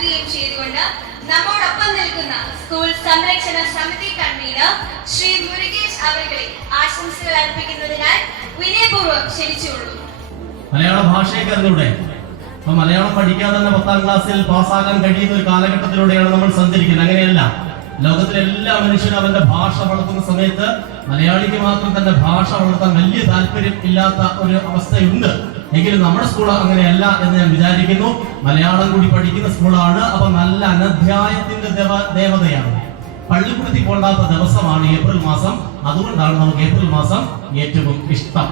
നൽകുകയും ചെയ്തുകൊണ്ട് നമ്മോടൊപ്പം നിൽക്കുന്ന സ്കൂൾ സംരക്ഷണ സമിതി കൺവീനർ ശ്രീ മുരുകേഷ് അവരുടെ ആശംസകൾ അർപ്പിക്കുന്നതിനാൽ വിനയപൂർവം ക്ഷണിച്ചുകൊള്ളു. മലയാള ഭാഷയെ കരുതൂടെ? അപ്പൊ മലയാളം പഠിക്കാതെ തന്നെ പത്താം ക്ലാസ്സിൽ പാസ്സാകാൻ കഴിയുന്ന ഒരു കാലഘട്ടത്തിലൂടെയാണ് നമ്മൾ സഞ്ചരിക്കുന്നത്. അങ്ങനെയല്ല. ലോകത്തിലെ എല്ലാ മനുഷ്യരും അവന്റെ ഭാഷ വളർത്തുന്ന സമയത്ത് മലയാളിക്ക് മാത്രം തന്റെ ഭാഷ വളർത്താൻ വലിയ താല്പര്യം ഇല്ലാത്ത ഒരു അവസ്ഥയുണ്ട്. എങ്കിലും നമ്മുടെ സ്കൂൾ അങ്ങനെയല്ല എന്ന് ഞാൻ വിചാരിക്കുന്നു. മലയാളം കൂടി പഠിക്കുന്ന സ്കൂളാണ് അപ്പൊ നല്ല അനധ്യായത്തിന്റെ ദേവ- ദേവതയാണ്. പള്ളിക്കുടത്തി പോണ്ടാത്ത ദിവസമാണ് ഏപ്രിൽ മാസം. അതുകൊണ്ടാണ് നമുക്ക് ഏപ്രിൽ മാസം ഏറ്റവും ഇഷ്ടം.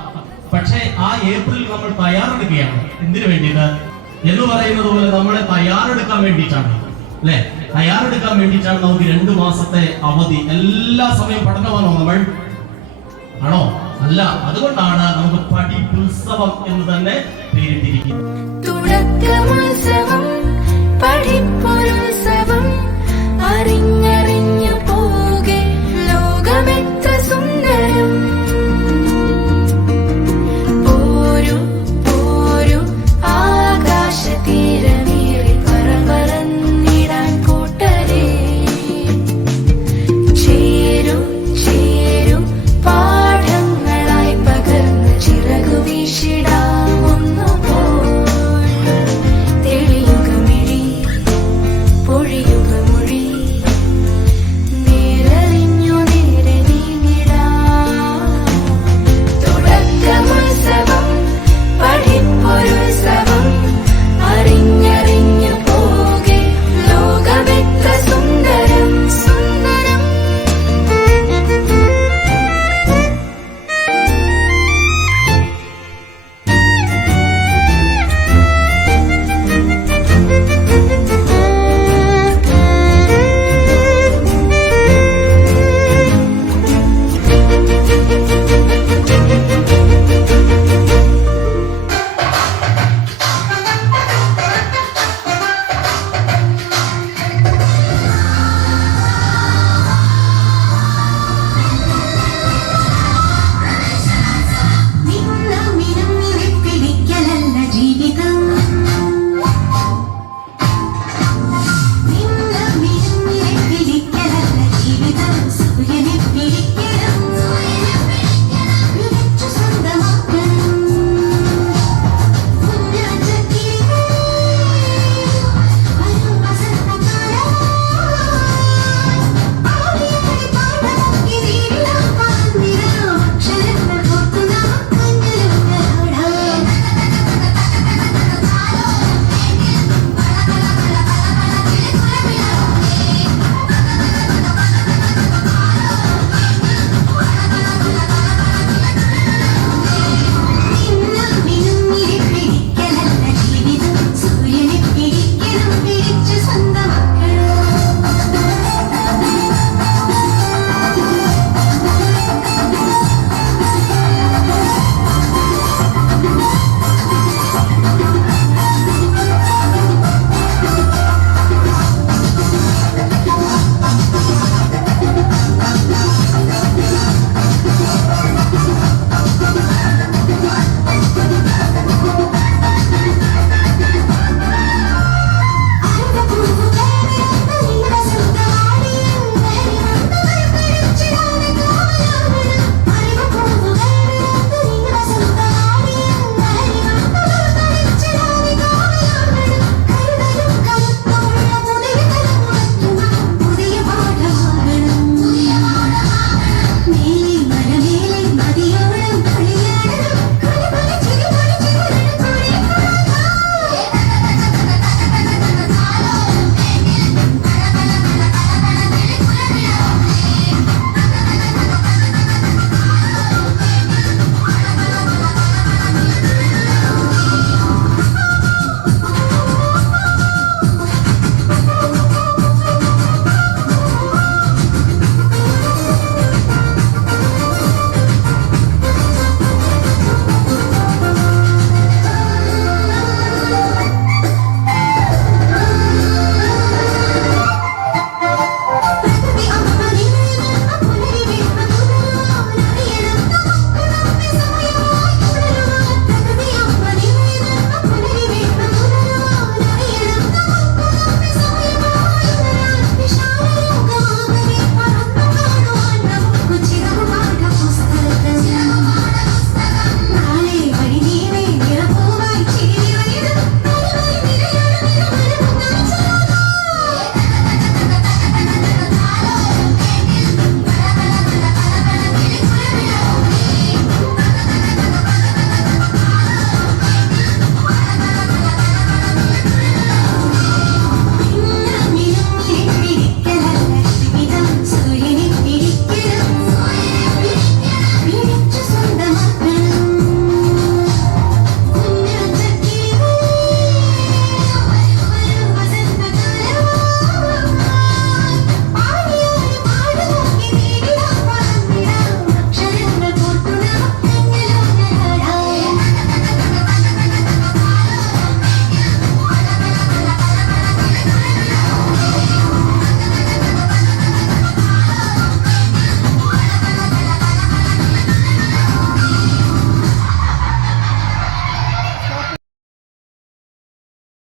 പക്ഷേ ആ ഏപ്രിൽ നമ്മൾ തയ്യാറെടുക്കുകയാണ്. എന്തിനു വേണ്ടിയിട്ട്? എന്ന് പറയുന്നത് പോലെ നമ്മളെ തയ്യാറെടുക്കാൻ വേണ്ടിയിട്ടാണ്. അല്ലെ? തയ്യാറെടുക്കാൻ വേണ്ടിയിട്ടാണ് നമുക്ക് രണ്ടു മാസത്തെ അവധി. എല്ലാ സമയം പഠനമാണോ നമ്മൾ? ആണോ? അല്ല അതുകൊണ്ടാണ് നമുക്ക് പഠിപ്പുത്സവം എന്ന് തന്നെ പേരിട്ടിരിക്കുന്നത്.